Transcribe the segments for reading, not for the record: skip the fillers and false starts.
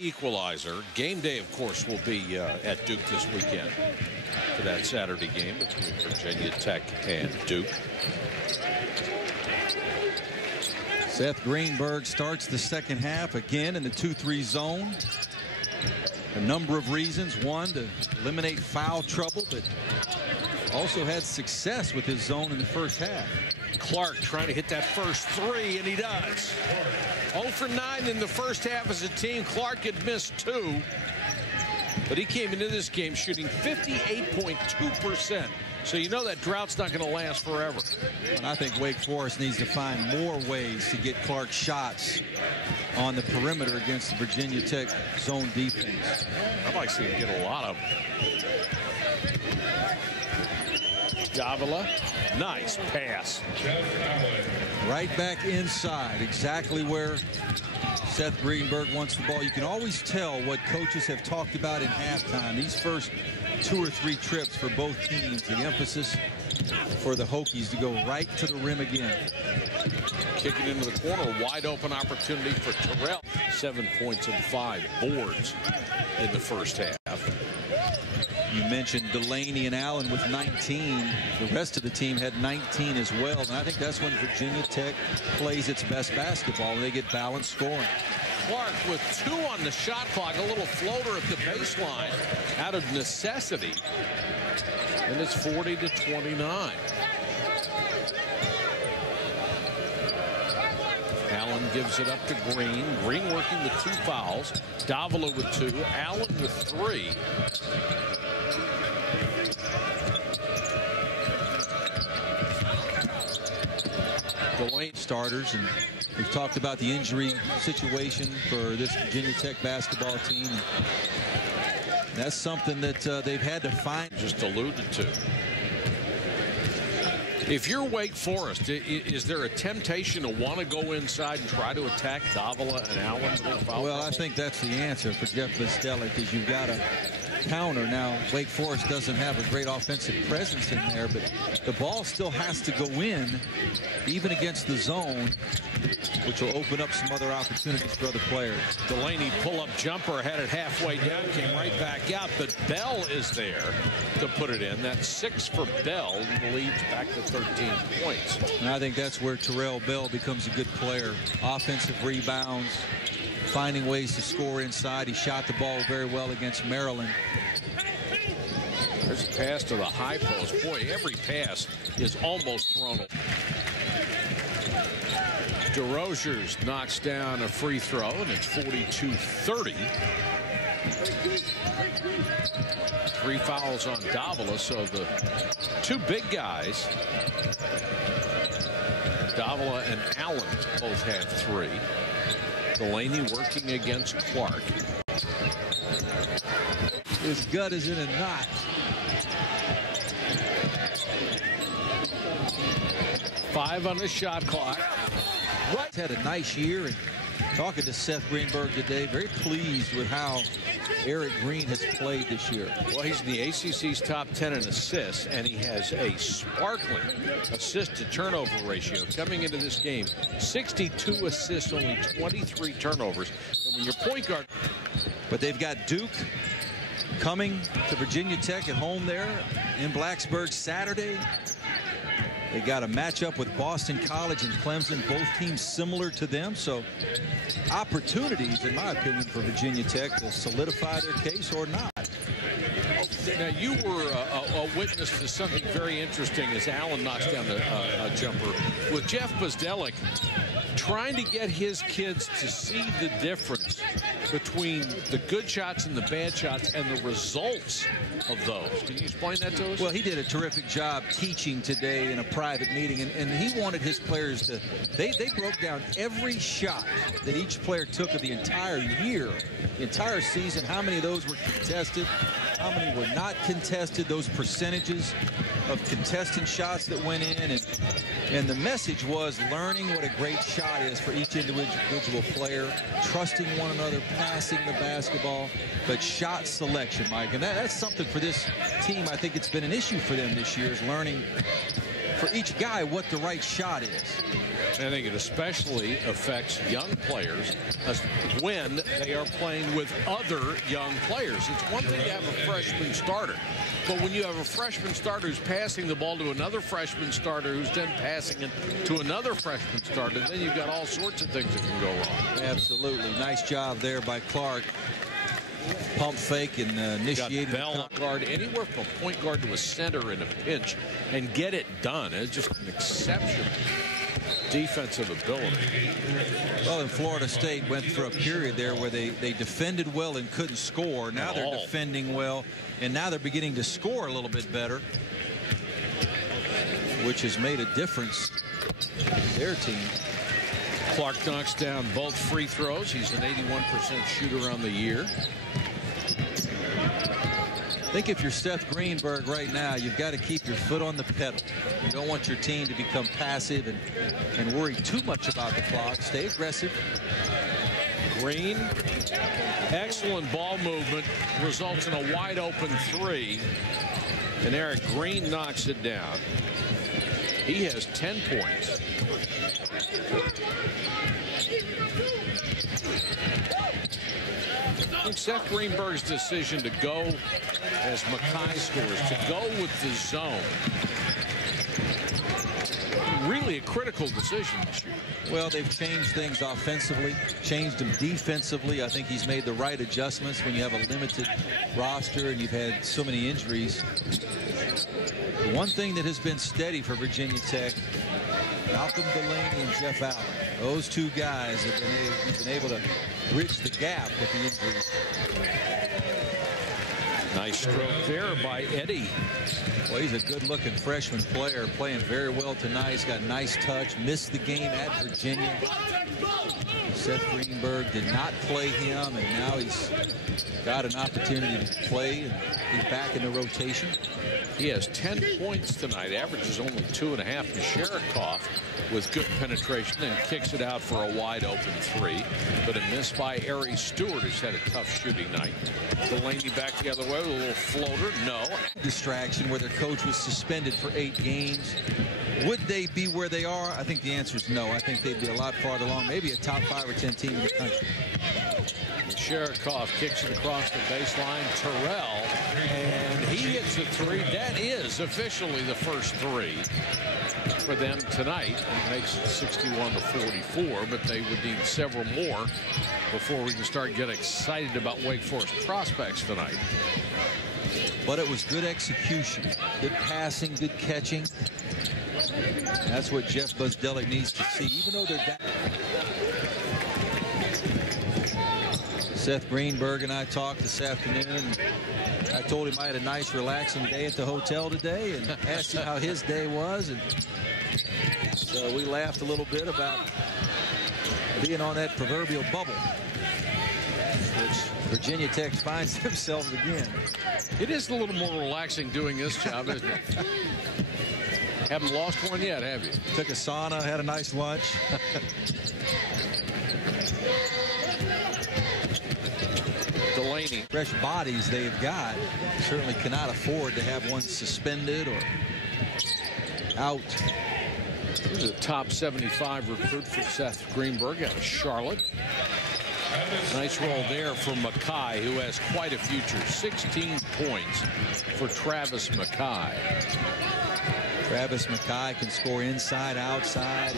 Equalizer. Game day, of course, will be at Duke this weekend for that Saturday game between Virginia Tech and Duke. Seth Greenberg starts the second half again in the 2-3 zone. A number of reasons. One, to eliminate foul trouble, but also had success with his zone in the first half. Clark trying to hit that first three, and he does. 0 for 9 in the first half as a team. Clark had missed 2, but he came into this game shooting 58.2%. So you know that drought's not going to last forever. And I think Wake Forest needs to find more ways to get Clark shots on the perimeter against the Virginia Tech zone defense. I'd like to see him get a lot of them. Davila, nice pass. Right back inside, exactly where Seth Greenberg wants the ball. You can always tell what coaches have talked about in halftime. These first 2 or 3 trips for both teams, the emphasis for the Hokies to go right to the rim again. Kicking into the corner, wide open opportunity for Terrell. 7 points and 5 boards in the first half. You mentioned Delaney and Allen with 19. The rest of the team had 19 as well. And I think that's when Virginia Tech plays its best basketball, and they get balanced scoring. Clark with 2 on the shot clock, a little floater at the baseline out of necessity. And it's 40-29. Allen gives it up to Green. Green working with 2 fouls. Davila with 2. Allen with 3. Delaney starters, and we've talked about the injury situation for this Virginia Tech basketball team. That's something that they've had to find. Just alluded to. If you're Wake Forest, is there a temptation to want to go inside and try to attack Davila and Allen? Well, I think that's the answer for Jeff Bzdelik, is you've got to counter. Now, Wake Forest doesn't have a great offensive presence in there, but the ball still has to go in, even against the zone, which will open up some other opportunities for other players. Delaney pull-up jumper, had it halfway down, came right back out, but Bell is there to put it in. That's 6 for Bell, and leads back to 13 points. And I think that's where Terrell Bell becomes a good player. Offensive rebounds, finding ways to score inside. He shot the ball very well against Maryland. There's a pass to the high post. Boy, every pass is almost thrown. DeRozier's knocks down a free throw, and it's 42-30. 3 fouls on Davila, so the 2 big guys, Davila and Allen, both have 3. Delaney working against Clark. His gut is in a knot. Five on the shot clock. Right. Had a nice year, and talking to Seth Greenberg today, very pleased with how Eric Green has played this year. Well, he's in the ACC's top 10 in assists, and he has a sparkling assist-to-turnover ratio coming into this game. 62 assists, only 23 turnovers. And when your point guard... But they've got Duke coming to Virginia Tech at home there in Blacksburg Saturday. They got a matchup with Boston College and Clemson, both teams similar to them. So opportunities, in my opinion, for Virginia Tech to solidify their case or not. Now, you were a witness to something very interesting as Allen knocks down a jumper. With Jeff Bzdelik trying to get his kids to see the difference between the good shots and the bad shots and the results of those. Can you explain that to us? Well, he did a terrific job teaching today in a private meeting, and he wanted his players to, they broke down every shot that each player took of the entire year, the entire season, how many of those were contested, how many were not contested, those percentages of contested shots that went in, and the message was learning what a great shot is for each individual player, trusting one another, passing the basketball, but shot selection, Mike, and that's something for this team. I think it's been an issue for them this year, is learning for each guy what the right shot is. I think it especially affects young players when they are playing with other young players. It's one thing to have a freshman starter, but when you have a freshman starter who's passing the ball to another freshman starter who's then passing it to another freshman starter, then you've got all sorts of things that can go wrong. Absolutely. Nice job there by Clark. Pump fake and initiated Bell guard anywhere from a point guard to a center in a pinch and get it done. It's just an exceptional defensive ability. Well, and Florida State went through a period there where they defended well and couldn't score. Now they're defending well, and now they're beginning to score a little bit better, which has made a difference to their team. Clark knocks down both free throws. He's an 81% shooter on the year. I think if you're Seth Greenberg right now, you've got to keep your foot on the pedal. You don't want your team to become passive and worry too much about the clock. Stay aggressive. Green, excellent ball movement, results in a wide open three. And Eric Green knocks it down. He has 10 points. I think Seth Greenberg's decision to go, as Mackay scores, to go with the zone, really a critical decision this year. Well, they've changed things offensively, changed them defensively. I think he's made the right adjustments when you have a limited roster and you've had so many injuries. The one thing that has been steady for Virginia Tech, Malcolm Delaney and Jeff Allen. Those two guys have been able to bridge the gap with the injuries. Nice stroke there by Eddie. Well, he's a good-looking freshman player, playing very well tonight. He's got nice touch. Missed the game at Virginia. Seth Greenberg did not play him, and now he's got an opportunity to play, and he's back in the rotation. He has 10 points tonight, averages only 2.5. Sherikoff with good penetration and kicks it out for a wide open three, but a miss by Ari Stewart, who's had a tough shooting night. Delaney back the other way with a little floater. No. Distraction where their coach was suspended for 8 games. Would they be where they are? I think the answer is no. I think they'd be a lot farther along, maybe a top 5 or 10 team in the country. Sherikoff kicks it across the baseline. Terrell, and he hits a three. That is officially the first three for them tonight, and makes it 61-44, but they would need several more before we can start getting excited about Wake Forest prospects tonight. But it was good execution, good passing, good catching. That's what Jeff Busdelic needs to see, even though they're down. Seth Greenberg and I talked this afternoon. I told him I had a nice relaxing day at the hotel today and asked him how his day was. And so we laughed a little bit about being on that proverbial bubble, which Virginia Tech finds themselves again. It is a little more relaxing doing this job, isn't it? Haven't lost one yet, have you? Took a sauna, had a nice lunch. Delaney. Fresh bodies they've got. Certainly cannot afford to have one suspended or out. He's a top 75 recruit for Seth Greenberg out of Charlotte. Nice roll there for Mackay, who has quite a future. 16 points for Travis Mackay. Travis Mackay can score inside, outside.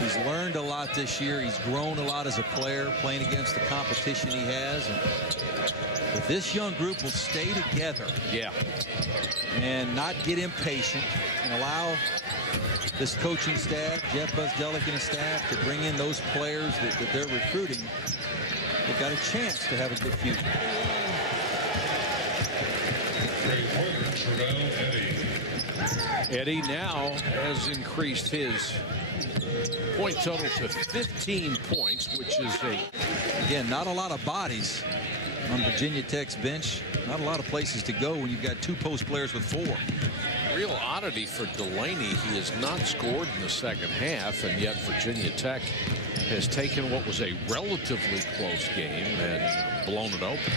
He's learned a lot this year. He's grown a lot as a player, playing against the competition he has. And if this young group will stay together, and not get impatient and allow this coaching staff, Jeff Busdelic and his staff, to bring in those players that they're recruiting, they've got a chance to have a good future. Eddie now has increased his point total to 15 points, which is again, not a lot of bodies on Virginia Tech's bench. Not a lot of places to go when you've got 2 post players with 4. Real oddity for Delaney. He has not scored in the second half, and yet Virginia Tech has taken what was a relatively close game and blown it open.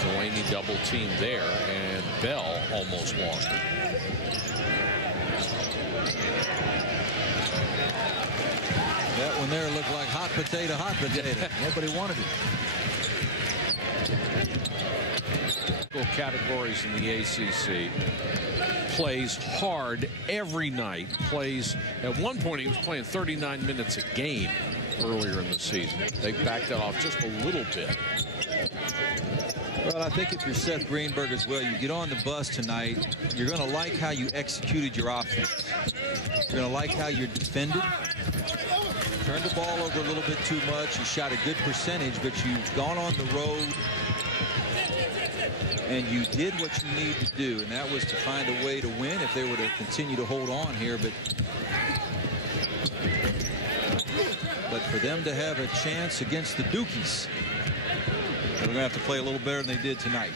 Delaney double team there, and Bell almost lost it. That one there looked like hot potato, hot potato. Nobody wanted it. Categories in the ACC. Plays hard every night. Plays, at one point he was playing 39 minutes a game earlier in the season. They backed that off just a little bit. Well, I think if you're Seth Greenberg as well, you get on the bus tonight, you're going to like how you executed your offense. You're going to like how you're defended. Turned the ball over a little bit too much. You shot a good percentage, but you've gone on the road and you did what you need to do, and that was to find a way to win if they were to continue to hold on here. But for them to have a chance against the Dukies, they're going to have to play a little better than they did tonight.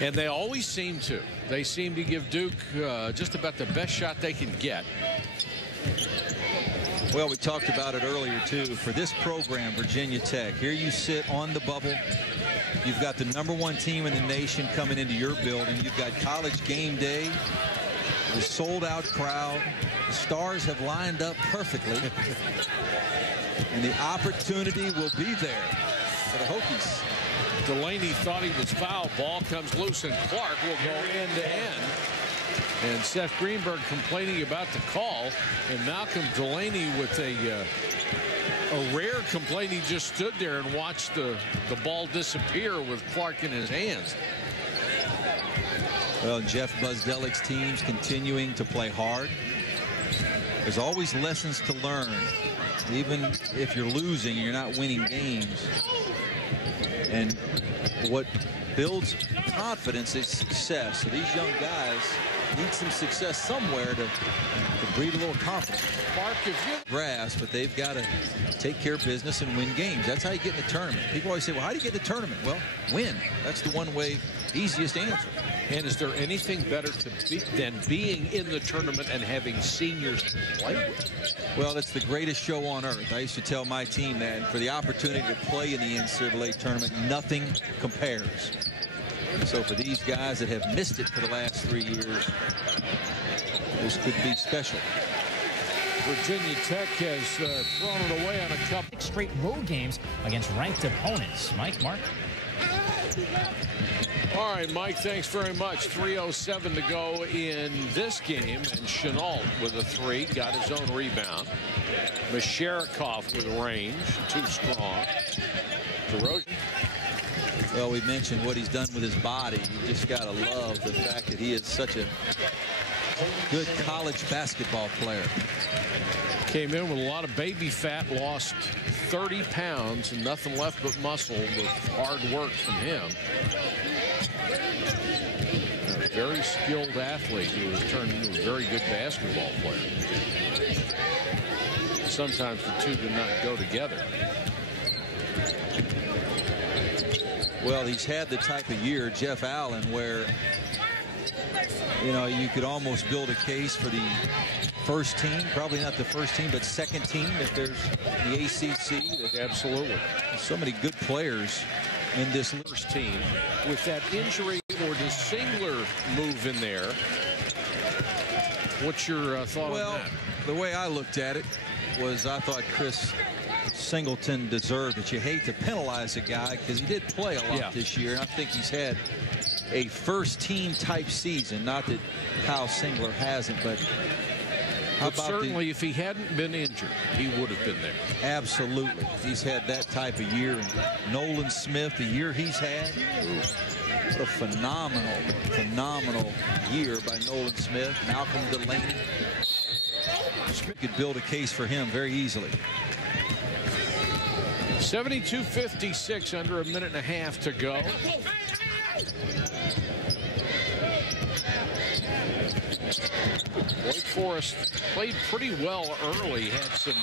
And they always seem to. They seem to give Duke just about the best shot they can get. Well, we talked about it earlier, too. For this program, Virginia Tech, here you sit on the bubble. You've got the #1 team in the nation coming into your building. You've got college game day, the sold-out crowd. The stars have lined up perfectly. And the opportunity will be there for the Hokies. Delaney thought he was fouled. Ball comes loose, and Clark will go end to end. And Seth Greenberg complaining about the call, and Malcolm Delaney with a rare complaint. He just stood there and watched the ball disappear with Clark in his hands. Well, Jeff Buzdelik's team's continuing to play hard. There's always lessons to learn, even if you're losing and you're not winning games. And what builds confidence is success. So these young guys need some success somewhere to breed a little confidence. Clark, if you grass, but they've got to take care of business and win games. That's how you get in the tournament. People always say, well, how do you get in the tournament? Well, win. That's the one way, easiest answer. And is there anything better than being in the tournament and having seniors to play with? Well, it's the greatest show on earth. I used to tell my team that, and for the opportunity to play in the NCAA tournament, nothing compares. So for these guys that have missed it for the last 3 years, this could be special. Virginia Tech has thrown it away on a couple 6 straight road games against ranked opponents. Mike, Mark. All right, Mike, thanks very much. 3:07 to go in this game, and Chenault with a 3, got his own rebound. Masharikov with range, too strong. DeRozan. Well, we mentioned what he's done with his body. You just got to love the fact that he is such a good college basketball player. Came in with a lot of baby fat, lost 30 pounds, and nothing left but muscle with hard work from him. A very skilled athlete who has turned into a very good basketball player. Sometimes the two do not go together. Well, he's had the type of year, Jeff Allen, where, you know, you could almost build a case for the first team, probably not the first team, but second team if there's the ACC. Absolutely. So many good players in this first team. With that injury or the Singler move in there, what's your thought on that? The way I looked at it was I thought Chris Singleton deserved it. You hate to penalize a guy because he did play a lot this year, and I think he's had a first-team type season. Not that Kyle Singler hasn't, but how about certainly if he hadn't been injured, he would have been there. Absolutely. He's had that type of year. And Nolan Smith, the year he's had, what a phenomenal year by Nolan Smith. Malcolm Delaney. Smith could build a case for him very easily. 72-56, under a minute and a half to go. Wake Forest played pretty well early, had some